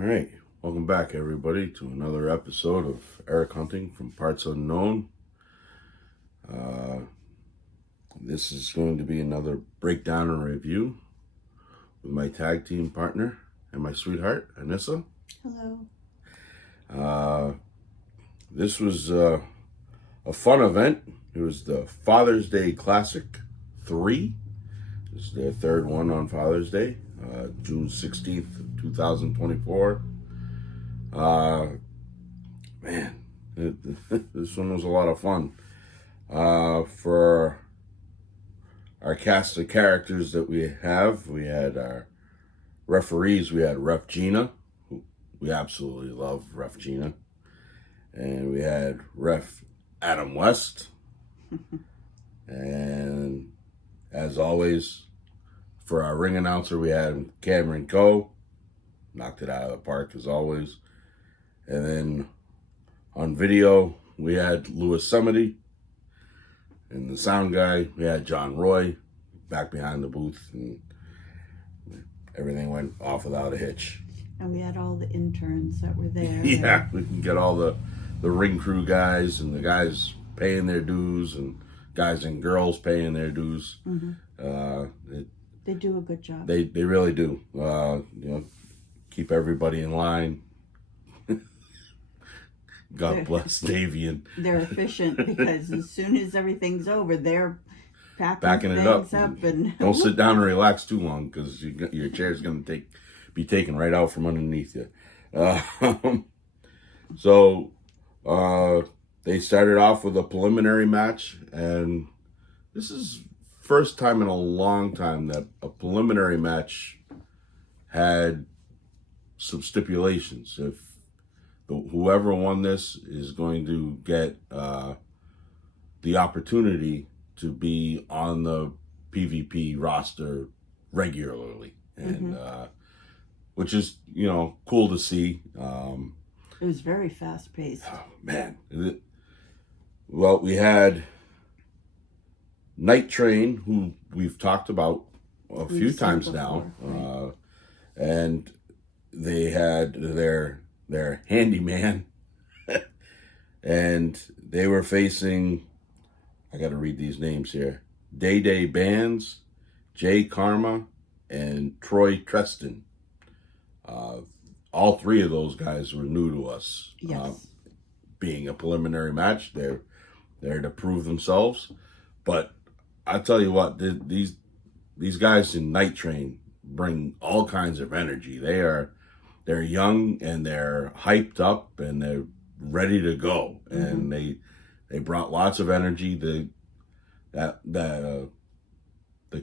right, welcome back everybody to another episode of Eric Hunting from Parts Unknown. This is going to be another breakdown and review with my tag team partner and my sweetheart, Anissa. Hello. This was a fun event. It was the Father's Day Classic 3. This is their third one on Father's Day, June 16th, 2024. This one was a lot of fun. For our cast of characters that we had our referees. We had Ref Gina, who we absolutely love Ref Gina. And we had Ref Adam West. And as always, for our ring announcer, we had Cameron Coe. Knocked it out of the park as always. And then on video, we had Louis Summity. And the sound guy, we had John Roy back behind the booth. And everything went off without a hitch. And we had all the interns that were there. Yeah, we can get all the ring crew guys and the guys paying their dues and guys and girls paying their dues. Mm-hmm. They do a good job. They really do. Keep everybody in line. God bless Davian. They're efficient because as soon as everything's over, they're backing it up. And Don't sit down and relax too long because your chair's going to be taken right out from underneath you. So they started off with a preliminary match, and this is first time in a long time that a preliminary match had some stipulations. If whoever won this is going to get the opportunity to be on the PvP roster regularly, and which is cool to see. It was very fast paced. Oh, man. Well, we had Night Train, who we've talked about a few times now, right. And they had their handyman, and they were facing, I got to read these names here, Day Bands, Jay Karma, and Troy Treston. All three of those guys were new to us. Yes. Being a preliminary match, they're there to prove themselves. But I tell you what, these guys in Night Train bring all kinds of energy. They're young and they're hyped up and they're ready to go. Mm-hmm. And they brought lots of energy. The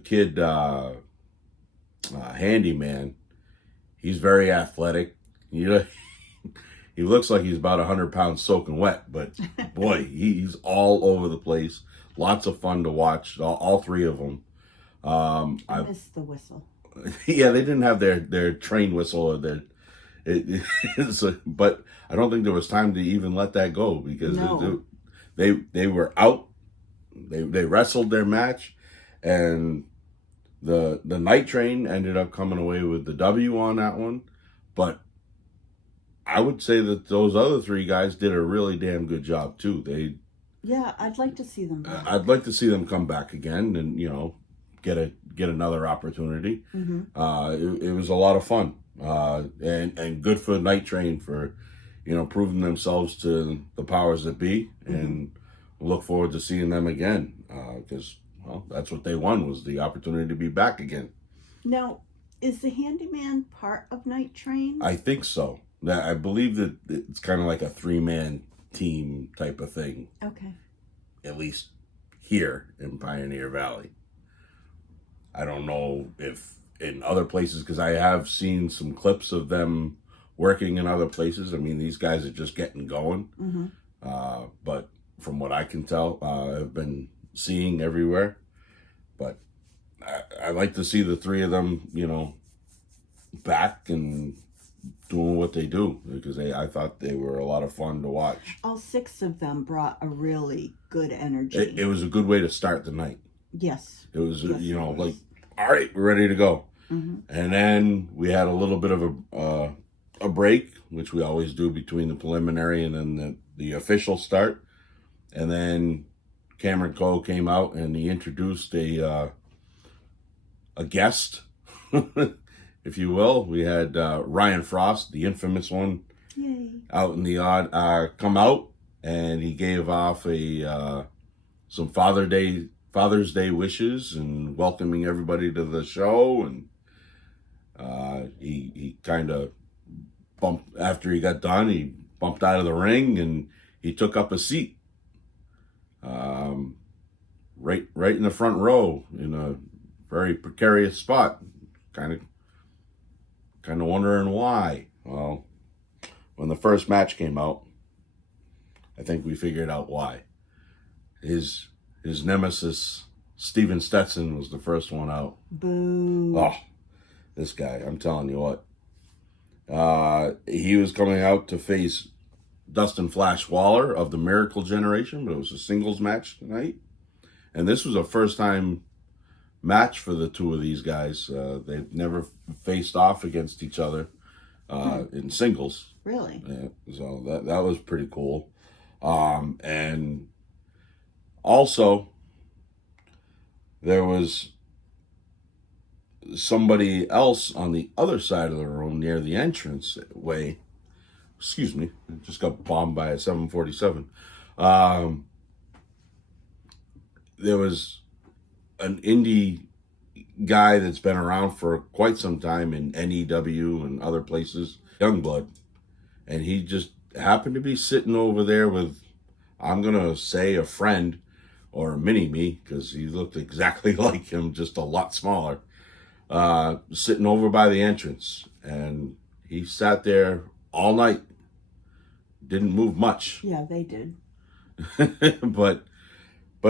kid handyman, he's very athletic. He looks like he's about 100 pounds soaking wet, but boy, he's all over the place. Lots of fun to watch, all three of them. I missed the whistle. Yeah, they didn't have their train whistle or but I don't think there was time to even let that go because they were out. They wrestled their match, and the Night Train ended up coming away with the W on that one. But I would say that those other three guys did a really damn good job too. Yeah, I'd like to see them back. I'd like to see them come back again and get another opportunity. Mm-hmm. It was a lot of fun, and good for Night Train for proving themselves to the powers that be, mm-hmm. and look forward to seeing them again because that's what they won, was the opportunity to be back again. Now, is the handyman part of Night Train? I think so. I believe that it's kind of like a 3-man team type of thing. Okay. At least here in Pioneer Valley. I don't know if in other places, because I have seen some clips of them working in other places. I mean, these guys are just getting going. Mm-hmm. But from what I can tell, I've been seeing everywhere. But I like to see the three of them, back and doing what they do, because I thought they were a lot of fun to watch. All 6 of them brought a really good energy. It was a good way to start the night. Yes. It was, like, all right, we're ready to go. Mm-hmm. And then we had a little bit of a break, which we always do between the preliminary and then the official start. And then Cameron Cole came out and he introduced a guest, if you will. We had Ryan Frost, the infamous one, Yay. out in the odd, come out, and he gave off some Father's Day wishes and welcoming everybody to the show. And he kind of bumped after he got done. He bumped out of the ring and he took up a seat, right in the front row in a very precarious spot. Kind of wondering why. Well, when the first match came out, I think we figured out why. His nemesis, Steven Stetson, was the first one out. Boo. Oh, this guy, I'm telling you what. He was coming out to face Dustin Flash Waller of the Miracle Generation, but it was a singles match tonight. And this was a first-time match for the two of these guys. They've never faced off against each other in singles. Really? Yeah, so that was pretty cool. And also, there was somebody else on the other side of the room near the entrance way. Excuse me, I just got bombed by a 747. There was an indie guy that's been around for quite some time in NEW and other places, Youngblood. And he just happened to be sitting over there with, I'm going to say, a friend or a mini-me, because he looked exactly like him, just a lot smaller, sitting over by the entrance. And he sat there all night. Didn't move much. Yeah, they did. But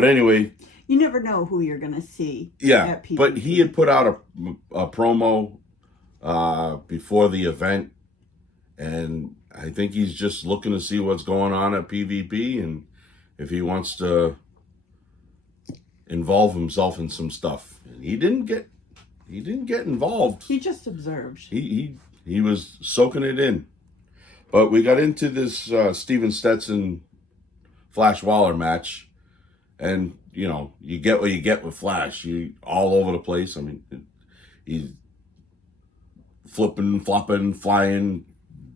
anyway. You never know who you're going to see. Yeah, but he had put out a promo before the event, and I think he's just looking to see what's going on at PvP and if he wants to involve himself in some stuff. And he didn't get involved. He just observed. He was soaking it in. But we got into this Steven Stetson Flash Waller match, and you know, you get what you get with Flash. You all over the place. I mean, he's flipping, flopping, flying,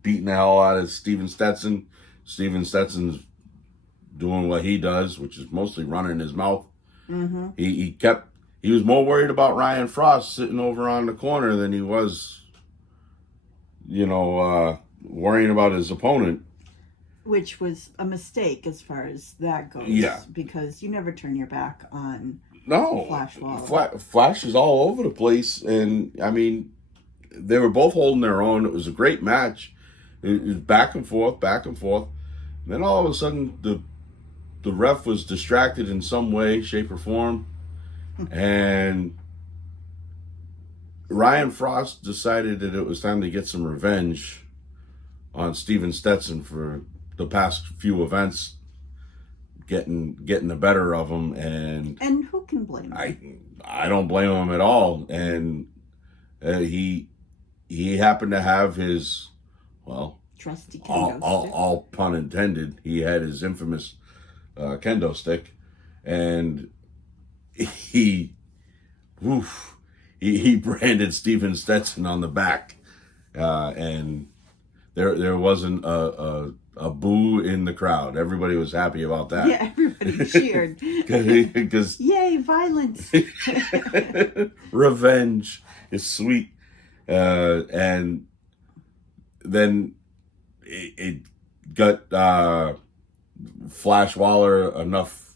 beating the hell out of Steven Stetson. Steven Stetson's doing what he does, which is mostly running his mouth. Mm-hmm. He was more worried about Ryan Frost sitting over on the corner than he was, worrying about his opponent. Which was a mistake as far as that goes. Yeah. Because you never turn your back on Flash Waller. Flash is all over the place. And, I mean, they were both holding their own. It was a great match. It was back and forth, back and forth. And then all of a sudden, the ref was distracted in some way, shape, or form. And Ryan Frost decided that it was time to get some revenge on Steven Stetson for the past few events, getting the better of him. And who can blame him? I don't blame him at all. And he happened to have his, well, trusty kendo stick. All pun intended. He had his infamous kendo stick, and he branded Steven Stetson on the back, and there wasn't a boo in the crowd. Everybody was happy about that. Yeah, everybody cheered. Because yay, violence! Revenge is sweet, and then it got Flash Waller enough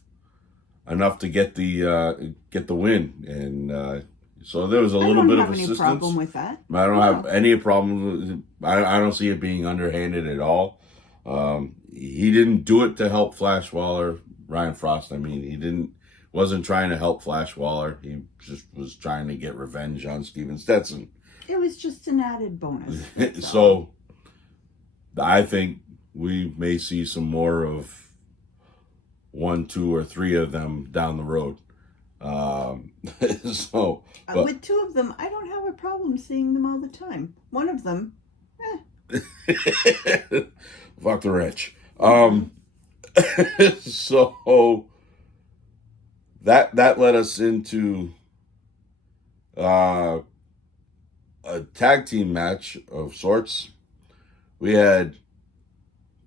to get the win, and so there was a little bit of assistance. I don't have any problem with that. I don't have any problem. I don't see it being underhanded at all. He didn't do it to help Flash Waller, Ryan Frost. I mean, he wasn't trying to help Flash Waller. He just was trying to get revenge on Steven Stetson. It was just an added bonus. So I think we may see some more of 1, 2, or 3 of them down the road. With 2 of them, I don't have a problem seeing them all the time. One of them, Fuck the rich. Mhm. So that led us into uh, a tag team match of sorts. We had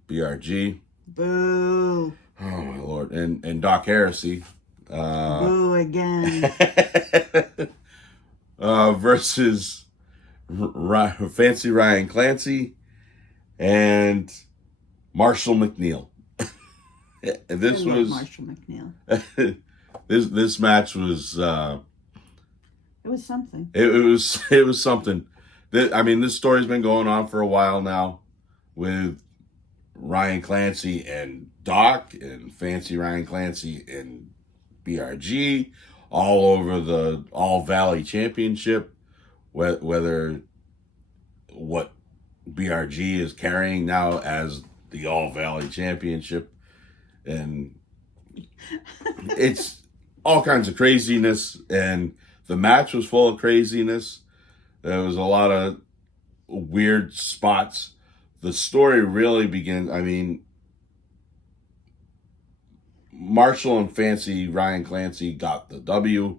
BRG. Boo. Oh my lord, and Doc Heresy. Uh, Boo again. versus Fancy Ryan Clancy and Marshall McNeil. And I this love was Marshall McNeil. this match was It was something. it was something. I mean, this story's been going on for a while now with Ryan Clancy and Doc and Fancy Ryan Clancy and BRG all over the All Valley Championship. Whether what BRG is carrying now as the All Valley Championship, and it's all kinds of craziness. And the match was full of craziness. There was a lot of weird spots. The story really begins. I mean, Marshall and Fancy Ryan Clancy got the W,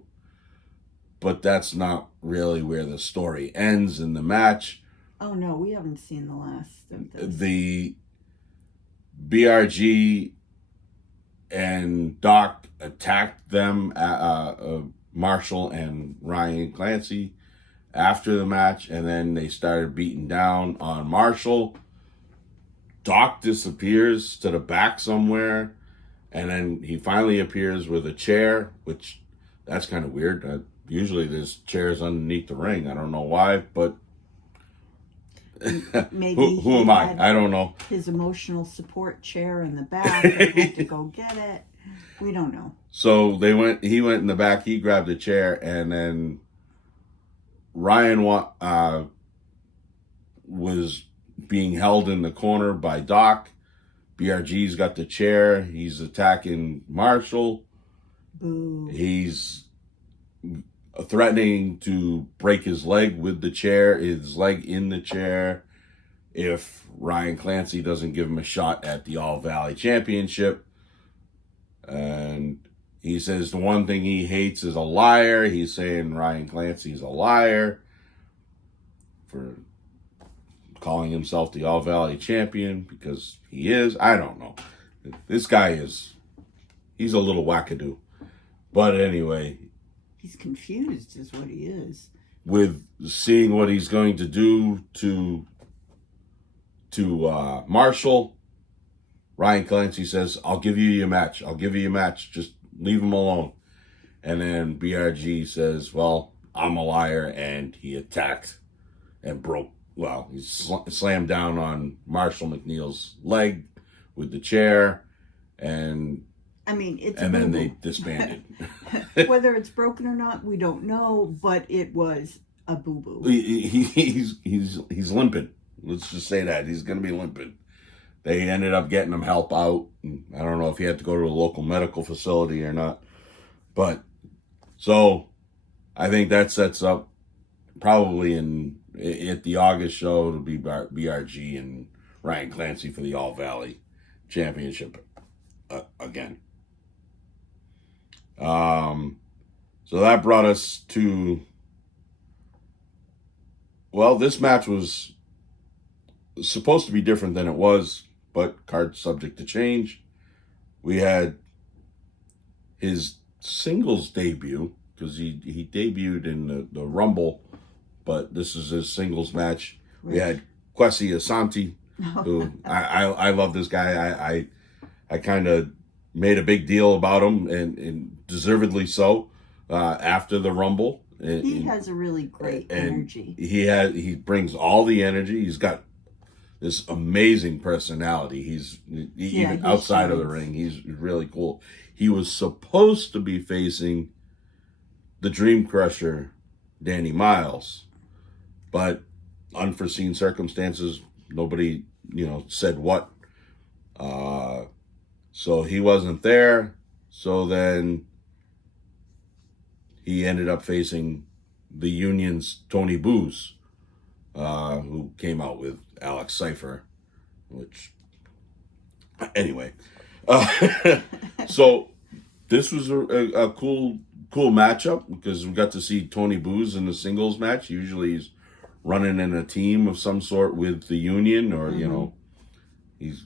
but that's not really where the story ends in the match. Oh no, we haven't seen the last of this. The BRG and Doc attacked them, Marshall and Ryan Clancy, after the match, and then they started beating down on Marshall. Doc disappears to the back somewhere, and then he finally appears with a chair, which that's kind of weird. Usually there's chairs underneath the ring. I don't know why, but Maybe who am I? I don't know. His emotional support chair in the back and had to go get it. We don't know. So he went in the back, he grabbed a chair, and then Ryan was being held in the corner by Doc. BRG's got the chair. He's attacking Marshall. Boo. He's threatening to break his leg with the chair, his leg in the chair, if Ryan Clancy doesn't give him a shot at the All Valley Championship. And he says the one thing he hates is a liar. He's saying Ryan Clancy's a liar for calling himself the All Valley Champion, because he is. I don't know. This guy he's a little wackadoo. But anyway, he's confused is what he is. With seeing what he's going to do to Marshall, Ryan Clancy says, I'll give you your match. I'll give you your match. Just leave him alone. And then BRG says, well, I'm a liar. And he attacked and he slammed down on Marshall McNeil's leg with the chair. And I mean, then they disbanded. Whether it's broken or not, we don't know, but it was a boo-boo. He's limping. Let's just say that. He's going to be limping. They ended up getting him help out. I don't know if he had to go to a local medical facility or not. But, so, I think that sets up probably at the August show, it'll be BRG and Ryan Clancy for the All Valley Championship again. So that brought us to, well, this match was supposed to be different than it was, but card subject to change. We had his singles debut, because he debuted in the Rumble, but this is his singles match. Right. We had Kwesi Asante, who I love this guy. I kind of made a big deal about him, and deservedly so, after the Rumble. He has a really great energy. He brings all the energy. He's got this amazing personality. Even outside of the ring, he's really cool. He was supposed to be facing the Dream Crusher, Danny Miles, but unforeseen circumstances, nobody, said what. So he wasn't there. So then he ended up facing the Union's Tony Booze. who came out with Alex Cypher, which, anyway. So this was a cool matchup because we got to see Tony Booz in the singles match. Usually he's running in a team of some sort with the Union, or he's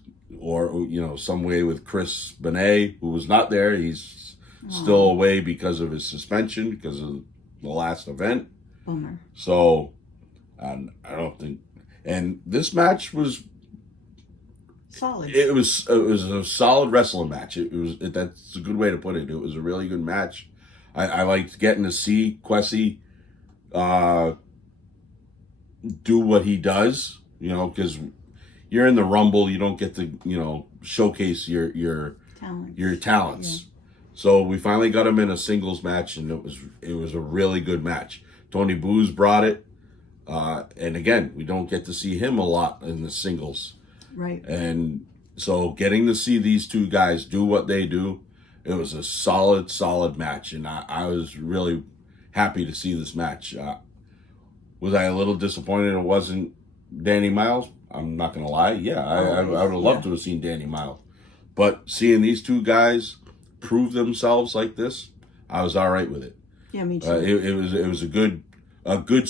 some way with Chris Benet, who was not there. He's still away because of his suspension because of the last event. Bummer. So, and I don't think, and this match was solid. It was a solid wrestling match. That's a good way to put it. It was a really good match. I liked getting to see Kwesi do what he does, because you're in the Rumble, you don't get to, showcase your talents. Yeah. So we finally got him in a singles match, and it was a really good match. Tony Booz brought it, and again, we don't get to see him a lot in the singles. Right. And so getting to see these two guys do what they do, it was a solid match, and I was really happy to see this match. Was I a little disappointed it wasn't Danny Miles? I'm not going to lie. Yeah, I would have loved to have seen Danny Miles. But seeing these two guys prove themselves like this, I was all right with it. Yeah, me too. It was a good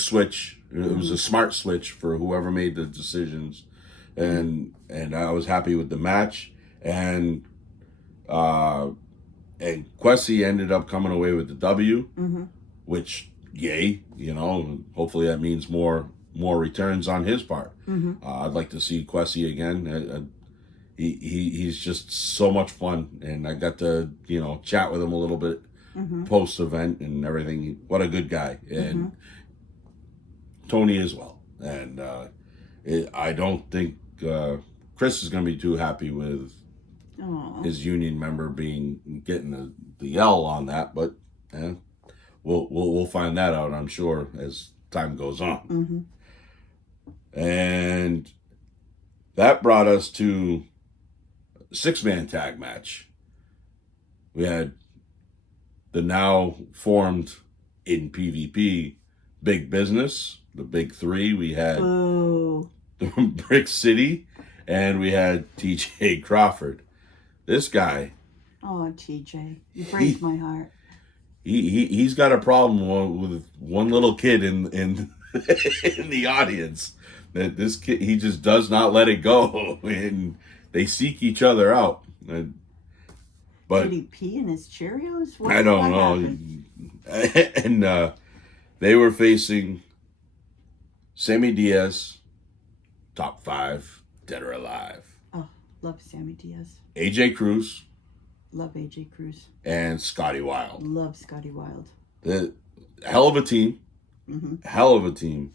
switch. It was a smart switch for whoever made the decisions, and I was happy with the match. And Kwesi ended up coming away with the W, which yay, hopefully that means more returns on his part. I'd like to see Kwesi again. He's just so much fun, and I got to chat with him a little bit post event and everything. What a good guy, and Tony as well. And I don't think Chris is going to be too happy with his Union member getting the L on that, but we'll find that out, I'm sure, as time goes on. And that brought us to a 6-man tag match. We had the now formed in PvP Big Business, the Big Three. We had Brick City, and we had TJ Crawford. This guy. Oh, TJ, you break my heart. He's got a problem with one little kid in in the audience. That this kid, he just does not let it go, and they seek each other out. But did he pee in his Cheerios? I don't know. And they were facing Sammy Diaz, top 5, dead or alive. Oh, love Sammy Diaz. AJ Cruz. Love AJ Cruz. And Scotty Wilde. Love Scotty Wilde. The hell of a team. Hell of a team.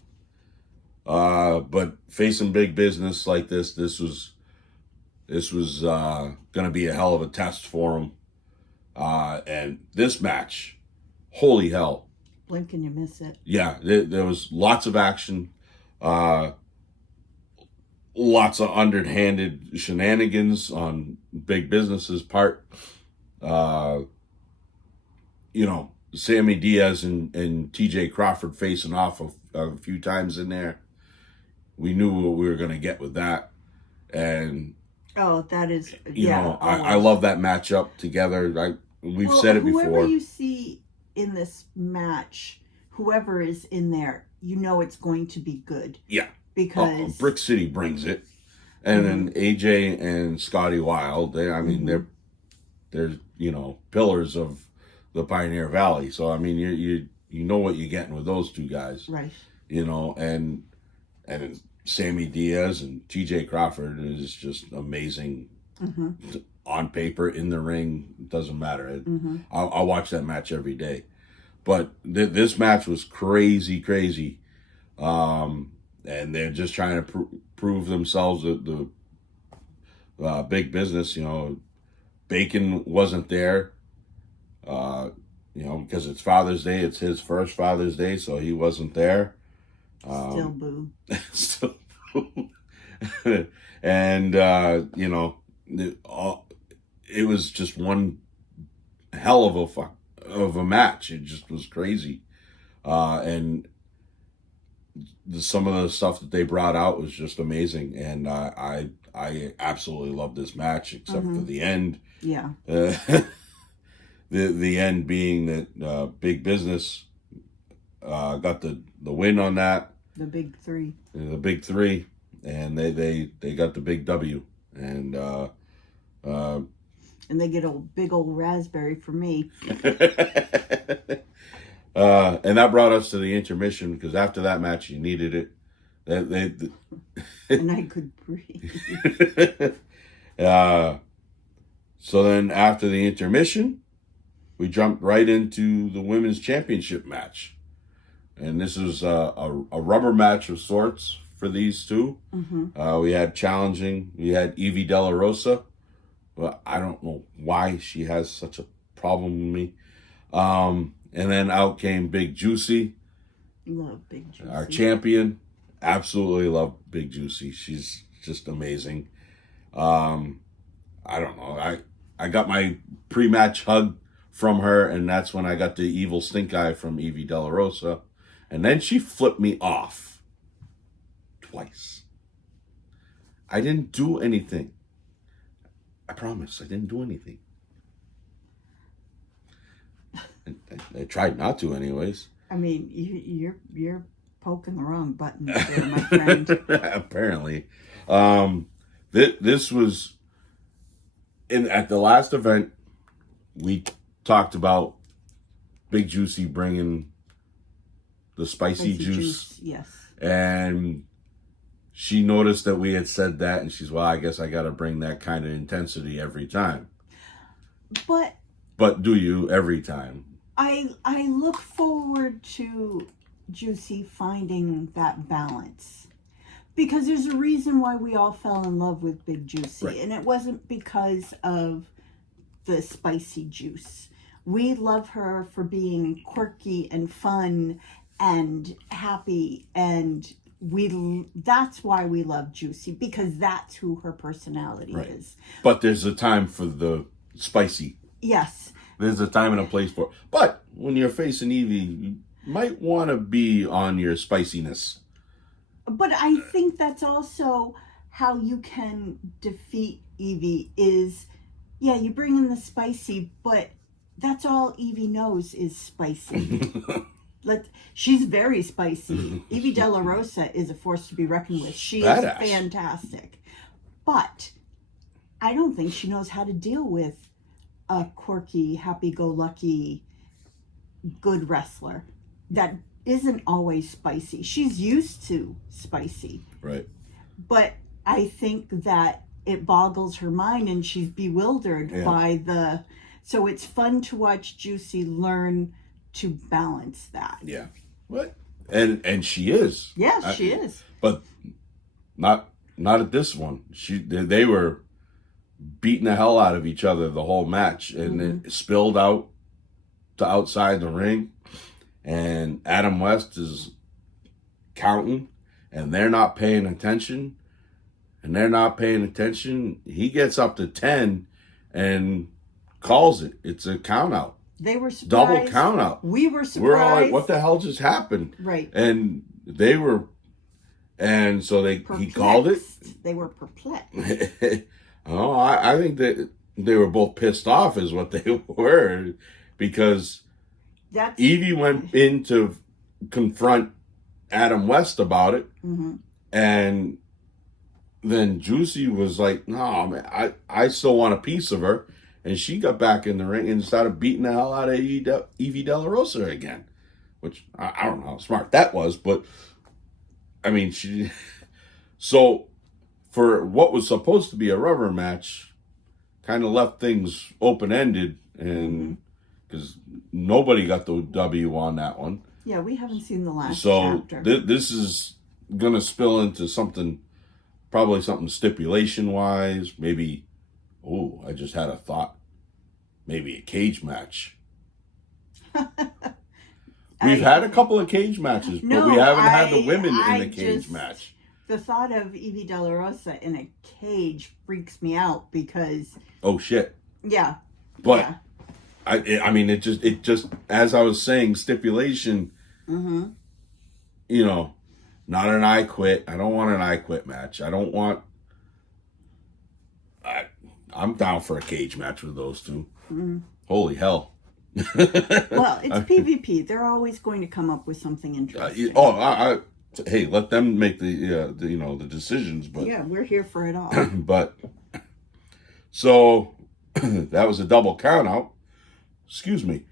But facing Big Business like this was going to be a hell of a test for them. And this match, holy hell. Blink and you miss it. Yeah, there was lots of action. Lots of underhanded shenanigans on Big Business's part. Sammy Diaz and TJ Crawford facing off a few times in there. We knew what we were going to get with that. And that is, I love that matchup together. We've said it before. Whoever you see in this match, whoever is in there, it's going to be good. Yeah. Because Brick City brings it. And then AJ and Scotty Wilde, they're pillars of the Pioneer Valley. So you know what you're getting with those two guys. Right. And Sammy Diaz and TJ Crawford is just amazing. On paper, in the ring, it doesn't matter. I'll watch that match every day. But this match was crazy. And they're just trying to prove themselves. The Big Business, Bacon wasn't there, because it's Father's Day. It's his first Father's Day, so he wasn't there. Still boo. Still boo. And, it was just one hell of a match. It just was crazy. And some of the stuff that they brought out was just amazing, and I absolutely loved this match, except for the end. Yeah. The end being that Big Business got the win on that. The big three. The big three, and they got the big W, and and they get a big old raspberry for me. And that brought us to the intermission, because after that match you needed it. And I could breathe. So then after the intermission, we jumped right into the women's championship match. And this was a rubber match of sorts for these two. We had challenging. We had Evie Della Rosa. Well, I don't know why she has such a problem with me. And then out came Big Juicy. Love Big Juicy. Our champion. Absolutely love Big Juicy. She's just amazing. I don't know. I got my pre-match hug from her, and that's when I got the evil stink eye from Evie Della Rosa. And then she flipped me off twice. I didn't do anything. I promise, I didn't do anything. I tried not to, anyways. I mean, you're poking the wrong buttons there, my friend. Apparently, this was at the last event. We talked about Big Juicy bringing the spicy juice. Yes. And she noticed that we had said that, and she's, well, I guess I got to bring that kind of intensity every time. But do you every time? I look forward to Juicy finding that balance, because there's a reason why we all fell in love with Big Juicy, right. And it wasn't because of the spicy juice. We love her for being quirky and fun and happy, and that's why we love Juicy, because that's who her personality is. But there's a time for the spicy. Yes. There's a time and a place for it. But when you're facing Evie, you might want to be on your spiciness. But I think that's also how you can defeat Evie is, yeah, you bring in the spicy, but that's all Evie knows is spicy. She's very spicy. Evie Della Rosa is a force to be reckoned with. She is fantastic. But I don't think she knows how to deal with a quirky, happy-go-lucky, good wrestler that isn't always spicy. She's used to spicy. Right. But I think that it boggles her mind, and she's bewildered by the... So it's fun to watch Juicy learn to balance that. Yeah. What? And she is. Yes, she is. But not at this one. They were beating the hell out of each other the whole match, and it spilled out to outside the ring, and Adam West is counting, and they're not paying attention, He gets up to 10 and calls it. It's a count out. They were surprised. Double count out. We were surprised. We're all like, what the hell just happened? Right. And they were, and so he called it. They were perplexed. Oh, I think that they were both pissed off is what they were, because Evie went in to confront Adam West about it, and then Juicy was like, no, man, I still want a piece of her, and she got back in the ring and started beating the hell out of Evie Della Rosa again, which I don't know how smart that was, but I mean, so for what was supposed to be a rubber match, kind of left things open-ended, and because nobody got the W on that one. Yeah, we haven't seen the last So chapter. this is going to spill into something, probably something stipulation-wise. Maybe, I just had a thought. Maybe a cage match. We've had a couple of cage matches, but we haven't had the women in the cage match. The thought of Evie Della Rosa in a cage freaks me out, because... Oh, shit. Yeah. But... Yeah. I mean, it just, as I was saying, stipulation, Not an I quit. I don't want an I quit match. I don't want. I'm down for a cage match with those two. Mm. Holy hell. Well, it's PvP. They're always going to come up with something interesting. Hey, let them make the decisions. But yeah, we're here for it all. But so that was a double count out. Excuse me.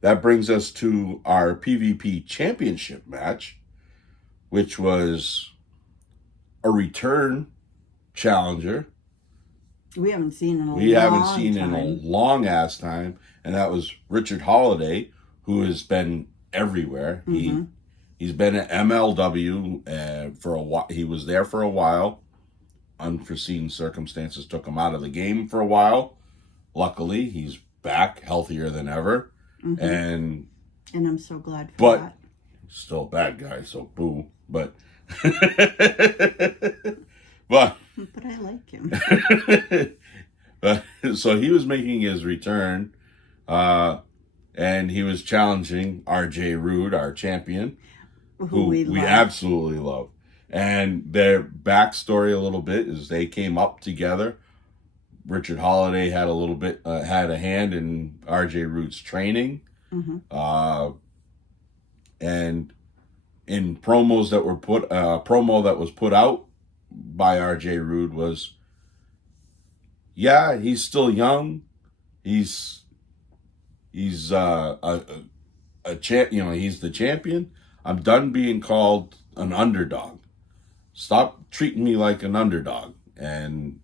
That brings us to our PvP championship match, which was a return challenger. We haven't seen in a long ass time, and that was Richard Holiday, who has been everywhere. Mm-hmm. He's been at MLW for a while. He was there for a while. Unforeseen circumstances took him out of the game for a while. Luckily, he's back, healthier than ever, mm-hmm. and I'm so glad for that. Still a bad guy, so boo. But but I like him. So he was making his return, and he was challenging RJ Rude, our champion, who we absolutely love. And their backstory a little bit is they came up together. Richard Holiday had had a hand in RJ Rude's training, mm-hmm. And in promos that were promo that was put out by RJ Rude was, yeah, he's still young. He's he's the champion. I'm done being called an underdog. Stop treating me like an underdog. And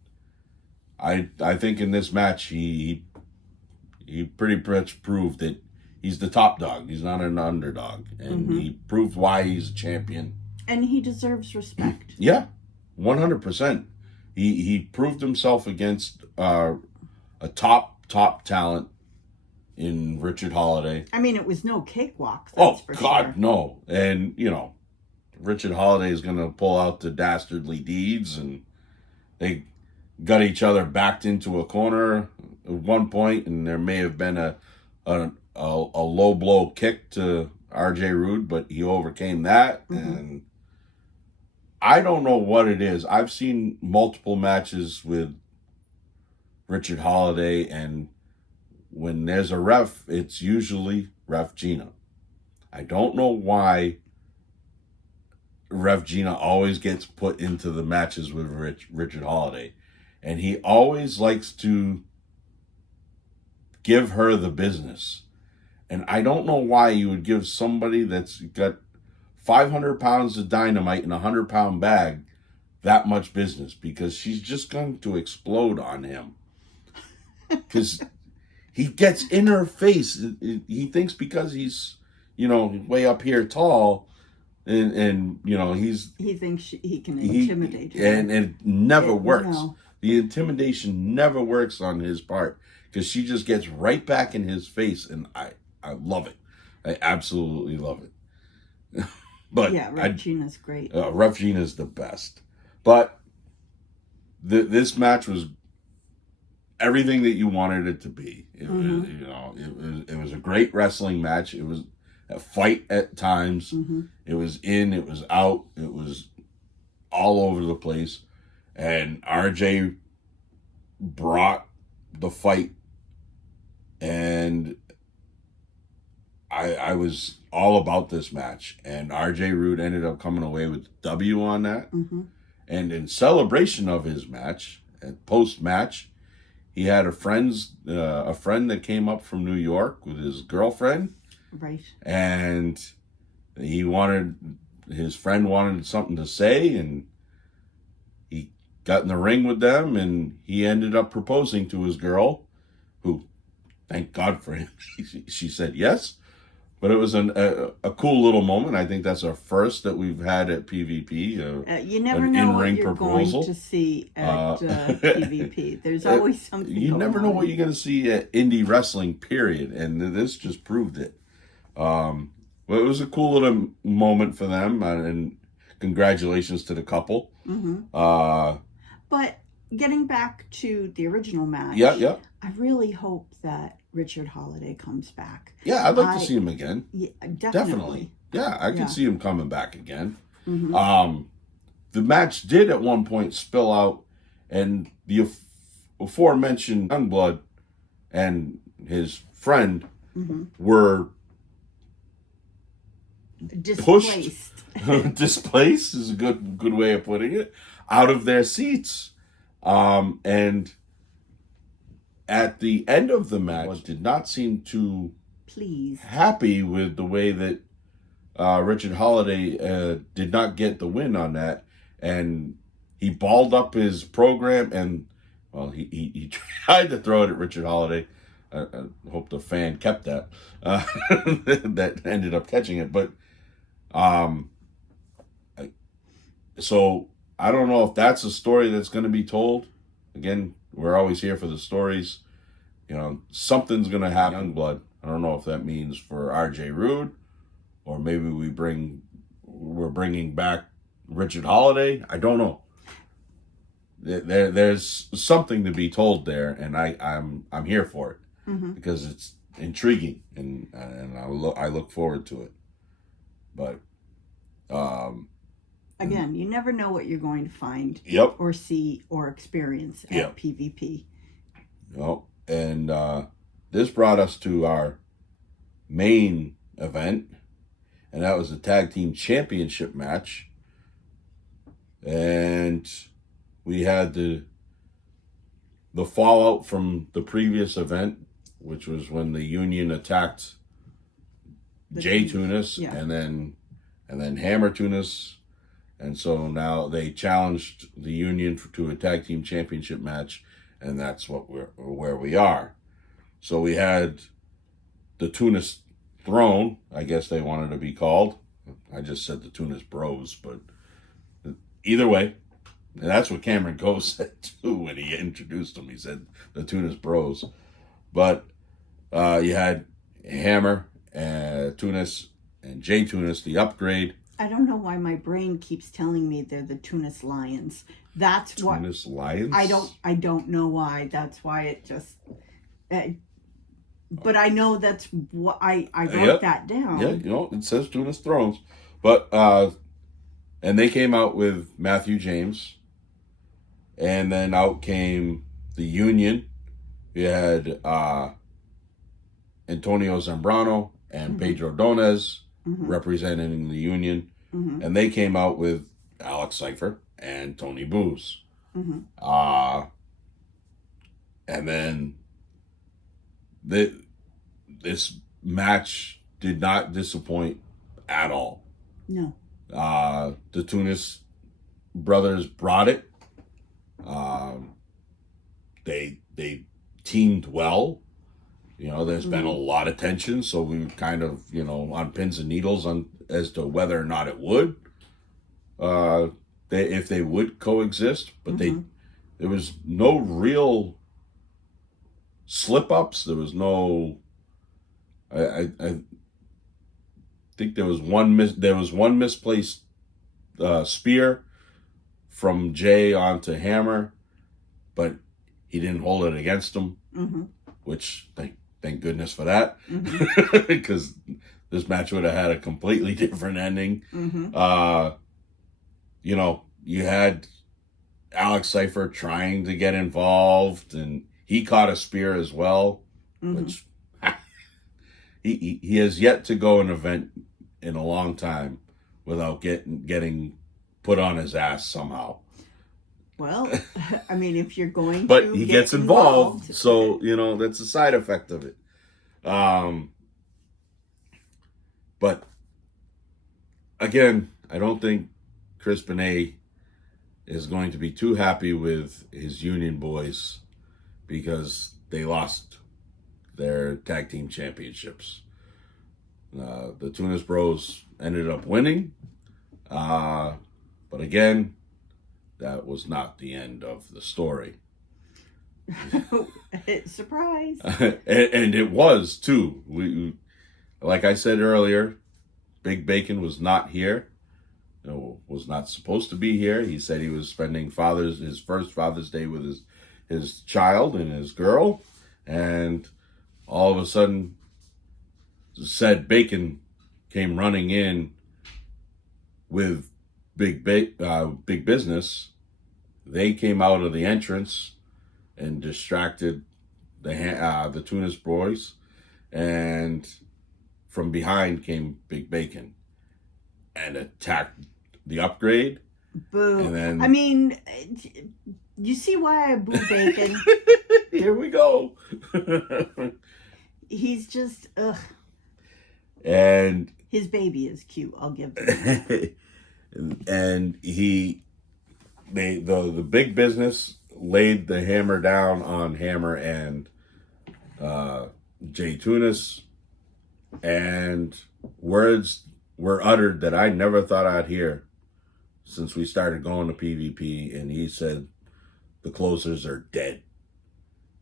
I think in this match he pretty much proved that he's the top dog. He's not an underdog, and mm-hmm. he proved why he's a champion. And he deserves respect. Yeah, 100%. He proved himself against a top talent in Richard Holiday. I mean, it was no cakewalk. That's for God, sure. No. And Richard Holiday is going to pull out the dastardly deeds, and they got each other backed into a corner at one point, and there may have been a low blow kick to RJ Rude, but he overcame that. Mm-hmm. And I don't know what it is. I've seen multiple matches with Richard Holiday, and when there's a ref, it's usually Ref Gina. I don't know why Ref Gina always gets put into the matches with Richard Holiday. And he always likes to give her the business. And I don't know why you would give somebody that's got 500 pounds of dynamite in a 100-pound bag that much business, because she's just going to explode on him. Because he gets in her face. He thinks because he's, way up here tall, and he thinks he can intimidate her. And it never works. No. The intimidation never works on his part, because she just gets right back in his face, and I love it. I absolutely love it. But yeah, Ref Gina's great. Ref Gina's the best. But this match was everything that you wanted it to be. Mm-hmm. It was a great wrestling match. It was a fight at times. Mm-hmm. It was in, it was out, it was all over the place. And RJ brought the fight, and I was all about this match. And RJ Rude ended up coming away with W on that. Mm-hmm. And in celebration of his match, and post-match, he had a friend that came up from New York with his girlfriend. Right. And his friend wanted something to say, and he got in the ring with them, and he ended up proposing to his girl, who, thank God for him, she said yes. But it was a cool little moment. I think that's our first that we've had at PvP. You never know what you're going to see at PvP. There's always something You never know what you're going to see at indie wrestling, period. And this just proved it. Well, it was a cool little moment for them. And congratulations to the couple. Mm-hmm. But getting back to the original match, yeah. I really hope that Richard Holiday comes back. Yeah, I'd like to see him again. Yeah, definitely. Yeah, I can Yeah. see him coming back again. Mm-hmm. The match did at one point spill out, and the aforementioned Youngblood and his friend Mm-hmm. were pushed, Displaced. displaced is a good way of putting it, out of their seats. And at the end of the match, did not seem too Please. happy with the way that Richard Holiday did not get the win on that, and he balled up his program, and well, he tried to throw it at Richard Holiday. I hope the fan kept that. That ended up catching it, but um, so I don't know if that's a story that's going to be told. Again, we're always here for the stories. You know, something's going to happen. Youngblood. I don't know if that means for R.J. Rude, or maybe we're bringing back Richard Holiday. I don't know. There's something to be told there, and I'm here for it Mm-hmm. because it's intriguing, and I look forward to it. But Again, you never know what you're going to find yep, or see or experience at Yep. PvP. yep, and this brought us to our main event, and that was the tag team championship match. And we had the fallout from the previous event, which was when the Union attacked Jay Tunis, Yeah. and then Hammer Tunis, and so now they challenged the Union to a tag team championship match, and that's where we are. So we had the Tunis Throne, I guess they wanted to be called. I just said the Tunis Bros, but either way, and that's what Cameron Cove said too when he introduced them. He said the Tunis Bros. But you had Hammer, Tunis, and Jay Tunis, the upgrade. I don't know why my brain keeps telling me they're the Tunis Lions. That's Tunis Lions? I don't know why. That's why it just. But I know that's what I wrote that down. Yeah, you know, it says Tunis Thrones. But, and they came out with Matthew James. And then out came the Union. We had Antonio Zambrano and Pedro Donez representing the Union. Mm-hmm. And they came out with Alex Cipher and Tony Booze. Mm-hmm. And then this match did not disappoint at all. No. The Tunis brothers brought it. They teamed well. You know, there's been a lot of tension, so we were kind of, you know, on pins and needles as to whether or not it would. If they would coexist, but there was no real slip-ups. There was no. I think there was one misplaced spear from Jay onto Hammer, but he didn't hold it against him, which thank goodness for that, because this match would have had a completely different ending. You know, you had Alex Cipher trying to get involved, and he caught a spear as well, which he has yet to go an event in a long time without getting put on his ass somehow. Well, I mean, if you're going but to he get gets involved, so, you know, that's a side effect of it. But again, I don't think Chris Benet is going to be too happy with his Union boys because they lost their tag team championships. The Tunis Bros ended up winning, but again, that was not the end of the story. Surprise! And it was too. We, like I said earlier, Big Bacon was not here. Was not supposed to be here. He said he was spending his first Father's Day with his child and his girl, and all of a sudden said Bacon came running in with big business. They came out of the entrance and distracted the Tunis boys, and from behind came Big Bacon and attacked the Upgrade. Boo. And then I mean, you see why I boo Bacon? Here we go. He's just, ugh. And his baby is cute, I'll give him. and the big business laid the hammer down on Hammer and Jay Tunis, and words were uttered that I never thought I'd hear since we started going to PvP, and he said the closers are dead.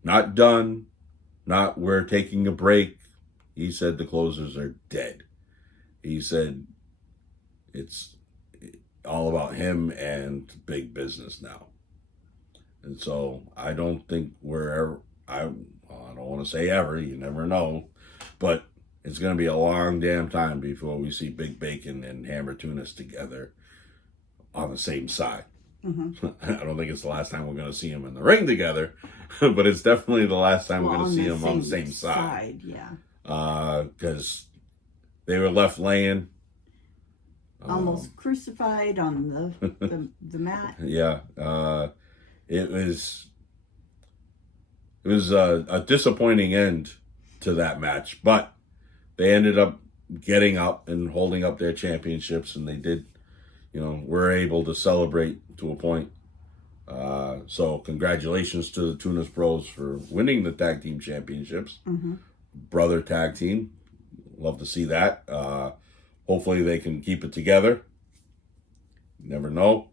Not done, not we're taking a break. He said the closers are dead. He said it's all about him and big business now. And so I don't think we're ever, I don't want to say ever, you never know, but it's going to be a long damn time before we see Big Bacon and Hammer Tunis together on the same side. Mm-hmm. I don't think it's the last time we're going to see them in the ring together, but it's definitely the last time we're going to see them on the same side. Yeah. Because they were left laying. Almost crucified on the mat. Yeah. It was a disappointing end to that match, but they ended up getting up and holding up their championships, and they did, were able to celebrate to a point. So congratulations to the Tunis Bros for winning the tag team championships. Mm-hmm. Brother tag team. Love to see that. Hopefully they can keep it together. You never know.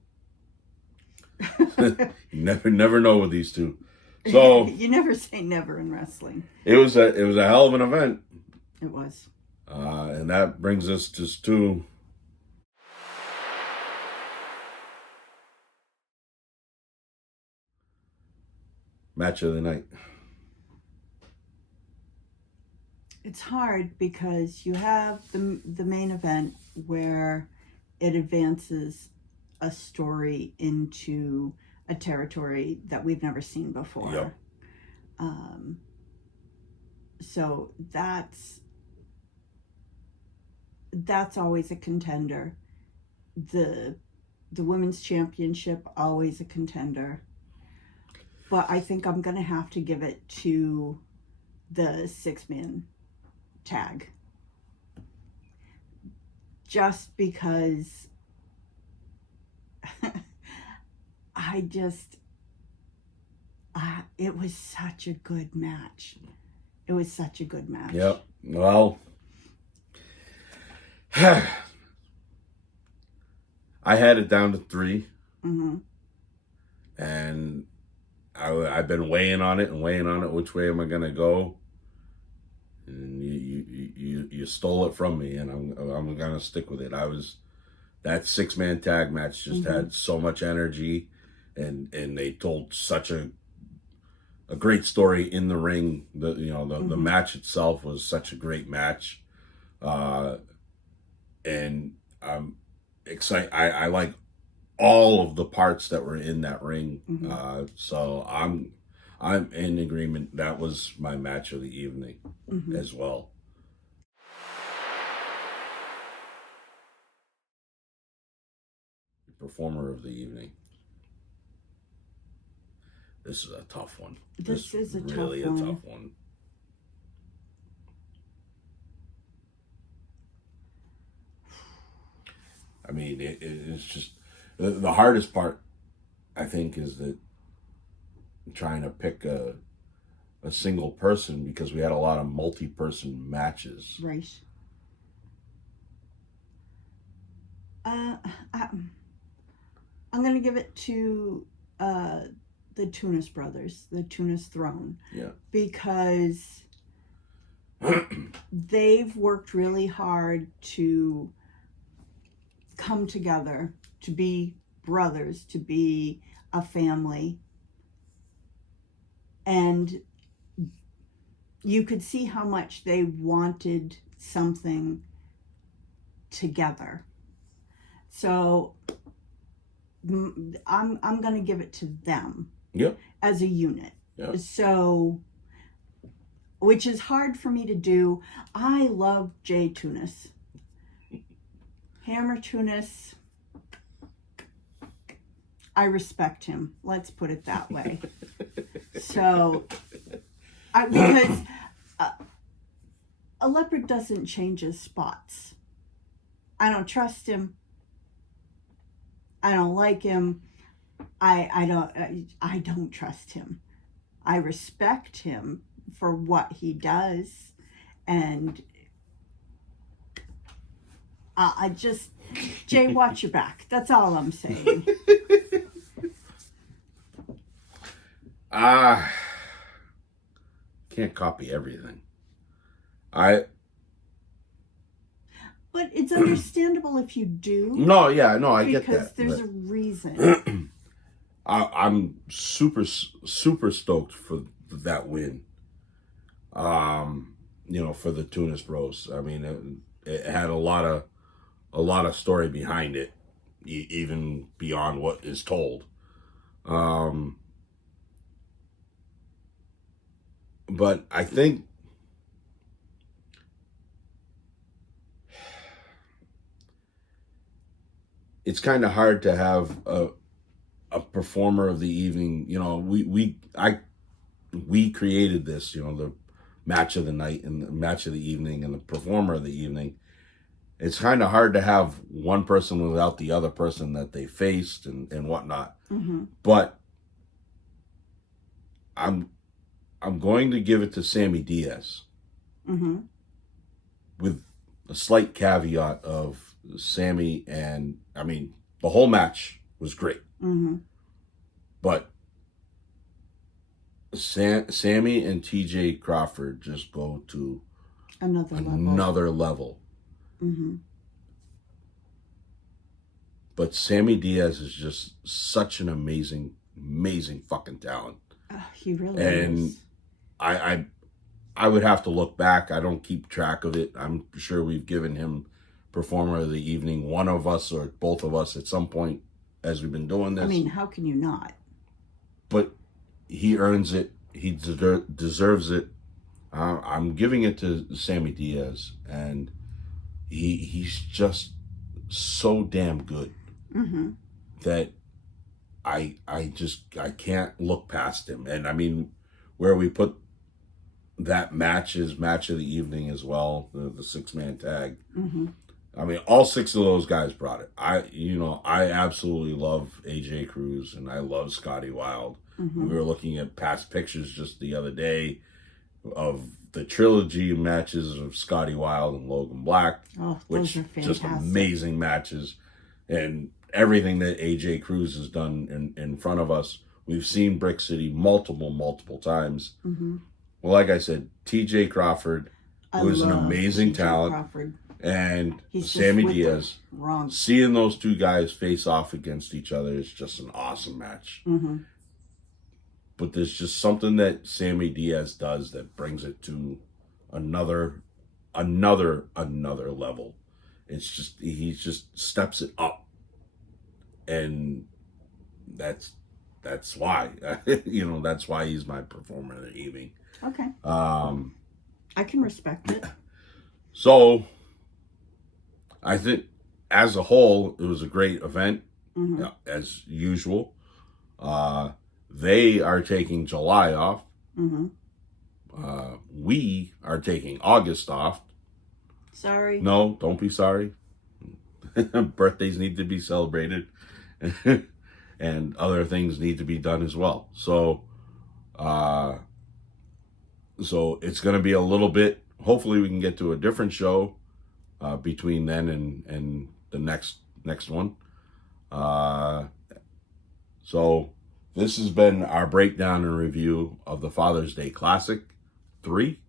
You never know with these two. So you never say never in wrestling. It was a hell of an event. It was. And that brings us to match of the night. It's hard because you have the main event where it advances a story into a territory that we've never seen before. Yep. So that's always a contender. The women's championship, always a contender. But I think I'm going to have to give it to the 6-man tag. Just because it was such a good match. It was such a good match. Yep. Well, I had it down to 3. Mm-hmm. And I've been weighing on it. Which way am I going to go? And you stole it from me, and I'm going to stick with it. That 6-man tag match just mm-hmm. had so much energy, and they told such a great story in the ring. mm-hmm. The match itself was such a great match, and I'm excited. I like all of the parts that were in that ring. Mm-hmm. So I'm in agreement. That was my match of the evening mm-hmm. as well. Performer of the evening. This is a tough one. This is really tough tough one. I mean, it's just the hardest part, I think, is that trying to pick a single person, because we had a lot of multi-person matches. Right. I'm going to give it to the Tunis brothers, the Tunis Throne. Yeah. Because they've worked really hard to come together, to be brothers, to be a family. And you could see how much they wanted something together. So I'm going to give it to them. Yep. As a unit. Yep. So, which is hard for me to do. I love Jay Tunis. Hammer Tunis. I respect him. Let's put it that way. So, because a leopard doesn't change his spots. I don't trust him. I don't like him. I don't trust him. I respect him for what he does, and I just, Jay, watch your back. That's all I'm saying. Can't copy everything. But it's understandable if you do. No, yeah, no, I get that. Because there's a reason. I'm super stoked for that win. For the Tunis roast. I mean, it had a lot of story behind it, even beyond what is told. But I think it's kind of hard to have a performer of the evening. We created this, the match of the night and the match of the evening and the performer of the evening. It's kind of hard to have one person without the other person that they faced and whatnot. Mm-hmm. But I'm going to give it to Sammy Diaz. Mm-hmm. With a slight caveat of Sammy, and I mean, the whole match was great. Mm-hmm. But Sammy and TJ Crawford just go to another level. Mm-hmm. But Sammy Diaz is just such an amazing fucking talent. He really is. And I would have to look back. I don't keep track of it. I'm sure we've given him performer of the evening, one of us or both of us at some point as we've been doing this. I mean, how can you not? But he earns it. He deserves it. I'm giving it to Sammy Diaz, and he's just so damn good. Mm-hmm. That I can't look past him. And I mean, where we put that match of the evening as well, the 6-man tag. Mm-hmm. I mean, all 6 of those guys brought it. I absolutely love AJ Cruz and I love Scotty Wilde. Mm-hmm. We were looking at past pictures just the other day of the trilogy matches of Scotty Wilde and Logan Black, which are fantastic. Just amazing matches, and everything that AJ Cruz has done in front of us. We've seen Brick City multiple times. Mm-hmm. Well, like I said, TJ Crawford, who is an amazing talent. Crawford. And Sammy Diaz, seeing those two guys face off against each other is just an awesome match. Mm-hmm. But there's just something that Sammy Diaz does that brings it to another level. It's just, he just steps it up, and that's why that's why he's my performer of the evening. Okay. I can respect it. So I think as a whole, it was a great event, mm-hmm. as usual. They are taking July off. Mm-hmm. We are taking August off. Sorry. No, don't be sorry. Birthdays need to be celebrated. And other things need to be done as well. So it's going to be a little bit, hopefully we can get to a different show between then and the next one. So this has been our breakdown and review of the Father's Day Classic 3.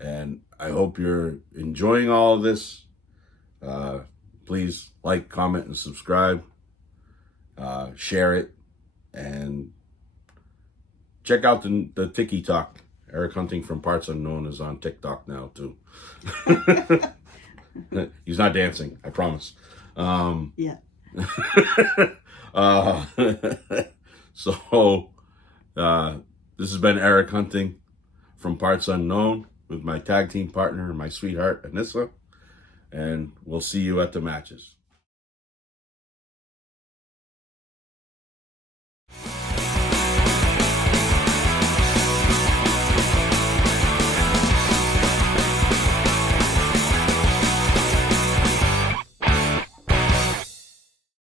And I hope you're enjoying all of this. Please like, comment, and subscribe. Share it. And check out the TikTok Eric Hunting from Parts Unknown is on TikTok now too. He's not dancing, I promise. Yeah. uh, so this has been Eric Hunting from Parts Unknown with my tag team partner, my sweetheart Anissa, and we'll see you at the matches.